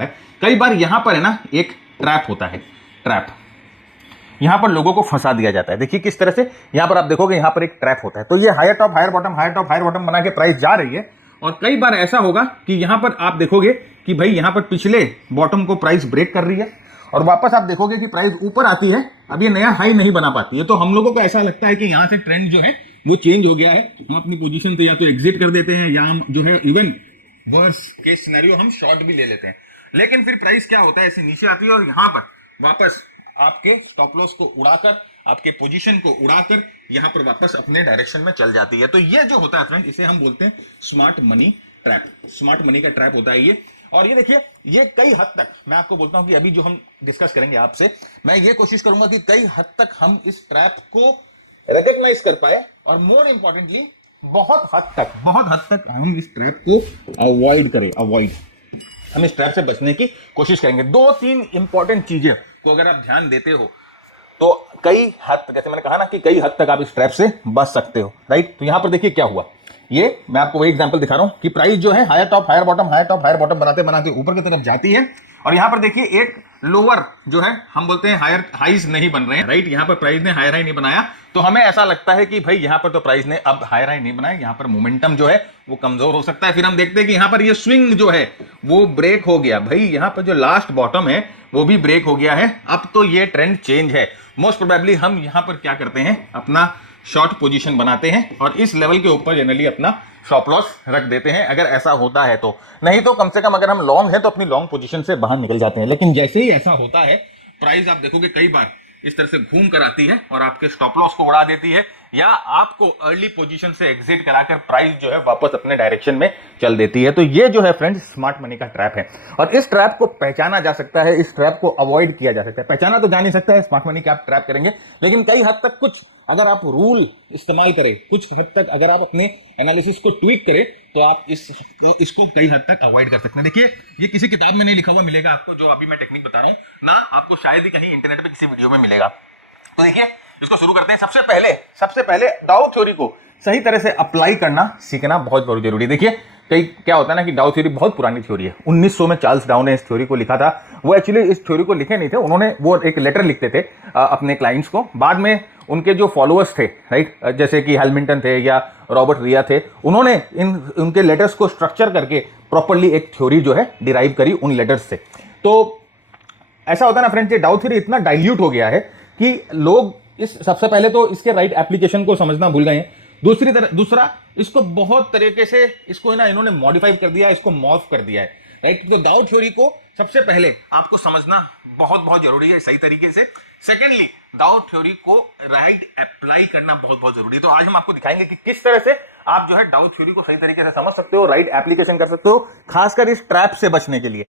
है। कई बार यहां पर है ना एक ट्रैप होता है, ट्रैप यहां पर लोगों को फंसा दिया जाता है। देखिए किस तरह से यहां पर आप देखोगे यहां पर एक ट्रैप होता है, तो ये higher top higher bottom higher top higher bottom बना के प्राइस जा रही है। और कई बार ऐसा होगा कि यहां पर आप देखोगे कि भाई यहां पर पिछले बॉटम को प्राइस ब्रेक कर रही है और वापस आप देखोगे कि प्राइस ऊपर आती है, अब ये नया हाई नहीं बना पाती है। तो हम लोगों को ऐसा लगता है कि यहां से ट्रेंड जो है वो चेंज हो गया है, हम अपनी पोजीशन से या तो एग्जिट कर देते हैं या हम जो है इवन वर्स केस सिनेरियो हम शॉर्ट भी ले लेते हैं। लेकिन फिर प्राइस क्या होता है, ऐसे नीचे आती है और यहां पर वापस आपके स्टॉप लॉस को उड़ाकर, आपके पोजीशन को उड़ाकर यहां पर वापस अपने डायरेक्शन में चल जाती है। तो ये जो होता है फ्रेंड, इसे हम बोलते हैं smart money trap. Smart money का ट्रैप होता है ये। और ये देखिए, ये कई हद तक मैं आपको बोलता हूं कि अभी जो हम डिस्कस करेंगे आपसे, मैं ये कोशिश करूंगा कि कई हद तक हम इस ट्रैप को रिकॉग्नाइज कर पाए और मोर इंपॉर्टेंटली बहुत हद तक हम इस ट्रैप को अवॉइड हम इस ट्रैप से बचने की कोशिश करेंगे। 2-3 इंपॉर्टेंट चीजें को अगर आप ध्यान देते हो तो कई हद तक, जैसे मैंने कहा ना कि कई हद तक आप इस ट्रैप से बच सकते हो, राइट। तो यहां पर देखिए क्या हुआ, ये मैं आपको वही एग्जांपल दिखा रहा हूं कि प्राइस जो है हायर टॉप हायर बॉटम बनाते ऊपर की तरफ जाती है और यहां पर देखिए एक लोअर जो है, हम बोलते हैं हायर हाईज नहीं बन रहे हैं, राइट। यहां पर प्राइस ने हायर हाई नहीं बनाया तो हमें ऐसा लगता है कि भाई यहां पर तो प्राइस ने अब हायर हाई नहीं बनाया, यहां पर मोमेंटम जो है वो कमजोर हो सकता है। फिर हम देखते हैं कि यहां पर ये स्विंग जो है वो ब्रेक हो गया, भाई यहां पर जो लास्ट बॉटम है वो भी ब्रेक हो गया है, अब तो ये ट्रेंड चेंज है। मोस्ट प्रोबेबली हम यहां पर क्या करते हैं, अपना शॉर्ट पोजीशन बनाते हैं और इस लेवल के ऊपर जनरली अपना स्टॉप लॉस रख देते हैं, अगर ऐसा होता है तो। नहीं तो कम से कम अगर हम लॉन्ग हैं तो अपनी लॉन्ग पोजीशन से बाहर निकल जाते हैं। लेकिन जैसे ही ऐसा होता है, प्राइस आप देखोगे कई बार इस तरह से घूम कर आती है और आपके स्टॉप लॉस को उड़ा देती है या आपको अर्ली पोजीशन से एग्जिट कराकर प्राइस जो है वापस अपने डायरेक्शन में चल देती है। तो ये जो है फ्रेंड्स स्मार्ट मनी का ट्रैप है और इस ट्रैप को पहचाना जा सकता है, इस ट्रैप को अवॉइड किया जा सकता है। पहचाना तो जा नहीं सकता है स्मार्ट मनी का आप ट्रैप करेंगे, लेकिन कई हद तक कुछ अगर आप रूल इस्तेमाल करें, कुछ हद तक अगर आप अपने एनालिसिस को ट्वीक करें तो आप इसको कई हद तक अवॉइड कर सकते हैं। देखिए ये किसी किताब में नहीं लिखा हुआ मिलेगा आपको, जो अभी मैं टेक्निक बता रहा हूं ना, आपको शायद ही कहीं इंटरनेट पे किसी वीडियो में मिलेगा। तो देखिए इसको शुरू करते हैं। सबसे पहले डाउ थ्योरी को सही तरह से अप्लाई करना सीखना बहुत जरूरी है। देखिए कई क्या होता है ना कि डाउ थ्योरी बहुत पुरानी थ्योरी है, 1900 में चार्ल्स डाउ ने इस थ्योरी को लिखा था। वो एक्चुअली इस थ्योरी को लिखे नहीं थे, उन्होंने वो एक लेटर लिखते थे अपने क्लाइंट्स को। बाद में उनके जो फॉलोअर्स थे, राइट, जैसे कि हैमिल्टन थे या रॉबर्ट रिया थे, उन्होंने उनके लेटर्स को स्ट्रक्चर करके प्रॉपर्ली एक थ्योरी जो है डिराइव करी उन लेटर्स से। तो ऐसा होता है ना फ्रेंड्स, ये डाउ थ्योरी इतना डाइल्यूट हो गया है कि लोग सबसे पहले तो इसके राइट एप्लीकेशन को समझना भूल गए हैं। दूसरा इसको बहुत तरीके से इसको ना इन्होंने मॉडिफाई कर दिया, इसको मॉर्फ कर दिया है, राइट। तो डाउ थ्योरी को सबसे पहले आपको समझना बहुत जरूरी है सही तरीके से। सेकेंडली डाउ थ्योरी को राइट अप्लाई करना बहुत जरूरी है। तो आज हम आपको दिखाएंगे कि किस तरह से आप जो है डाउ थ्योरी को सही तरीके से समझ सकते हो, राइट एप्लीकेशन कर सकते हो, खासकर इस ट्रैप से बचने के लिए।